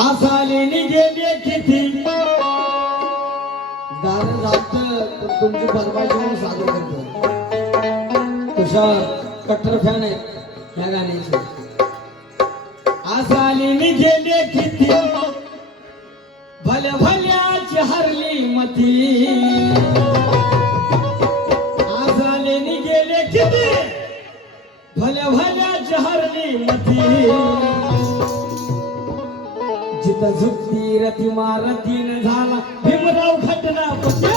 आसाले गेले किती दार जात तुमची बरबादी म्हणून सादर करतो. तुषार कट्टर फॅन आहे ह्या गाण्याचे. आसाले गेले किती भल्या भल्याची हरली मती. आसाले गेले किती भल्या भल्याची हरली मती. जिथं झुकती रती मारतीन झाला भीमराव घटनापती.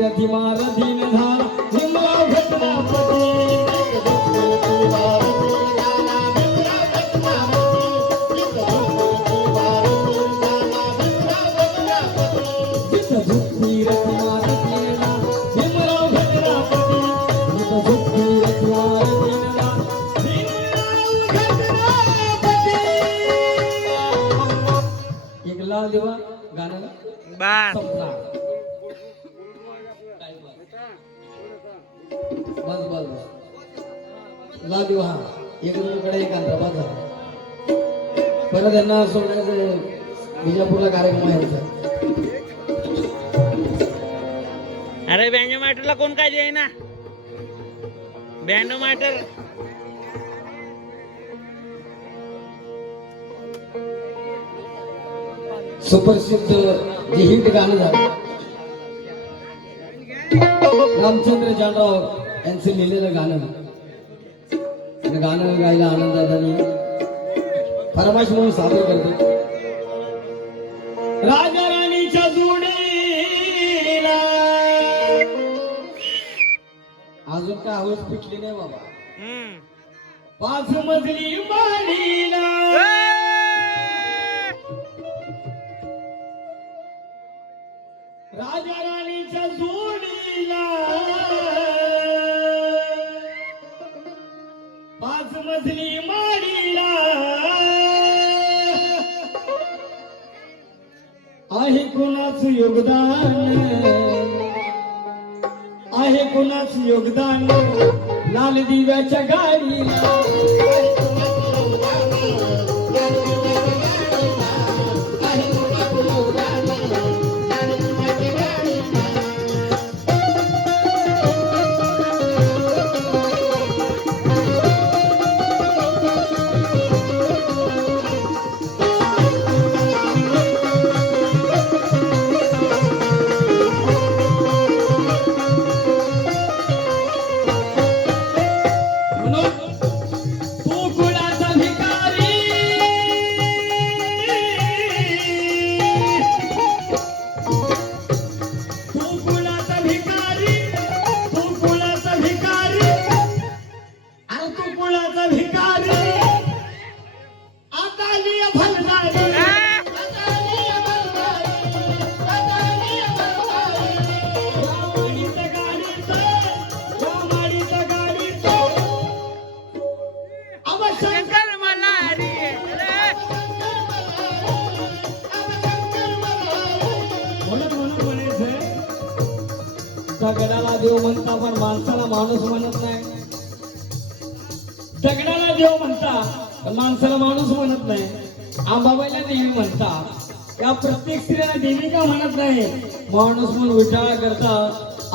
रती मारतीन झाला भीमराव घटनापती. एक लाल दिवा गाणं संपला. बस बस ला दिवा हा एककडे एक अंतर बस झाला. परत यांना सोडण्याचं विजापूरला कार्यक्रम आहे. अरे बँजो मॅटरला कोण काय देई ना बँडो मॅटर. सुप्रसिद्ध जे हिट गाणं झालं रामचंद्र जानराव यांचं लिहिलेलं गाणं. गाणं गायला आनंदाने फरमाश म्हणून सादर करतो. राजा राणीच्या जोडीला अजून काय आवाज पिटली नाही बाबा. 5 मजली माडीला राजा राणीच्या जोडीला 5 मजली माडीला आहे कोणाचं योगदान. आहे कोणाचं योगदान लाल दिव्याच्या गाडीला. तू दगडाला देव म्हणता पण माणसाला माणूस म्हणत नाही. दगडाला देव म्हणता पण माणसाला माणूस म्हणत नाही. आंबाबाईला देवी म्हणता, या प्रत्येक स्त्रीला देवी का म्हणत नाही? माणूस म्हणून विचार करता.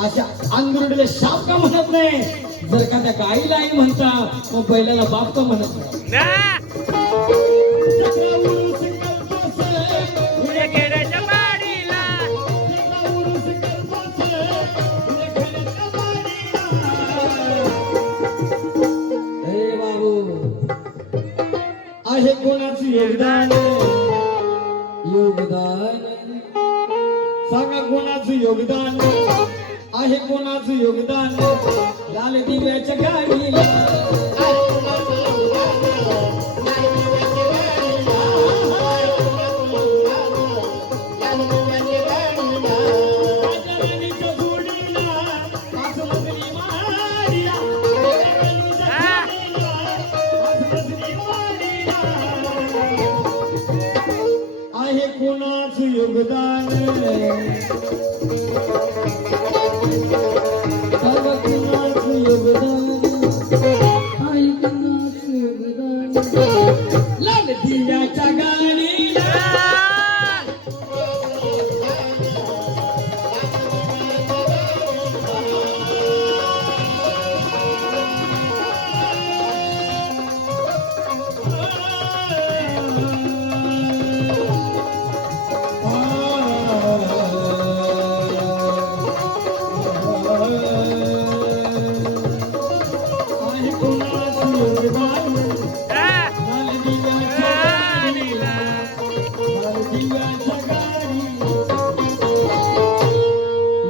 अशा अंगरुडीला शाप का म्हणत नाही? जर का त्या गाईला आई म्हणता मग बैलाला बाप का म्हणत नाही? तुझ्या गेड्याच्या बाडीला हे बाबू, आहे कोणाचं योगदान? योगदान सांगा कोणाचं योगदान? आहे कोणाचं योगदान? लाल दिव्याच्या गाडीला आहे कोणाचं योगदान? सर्व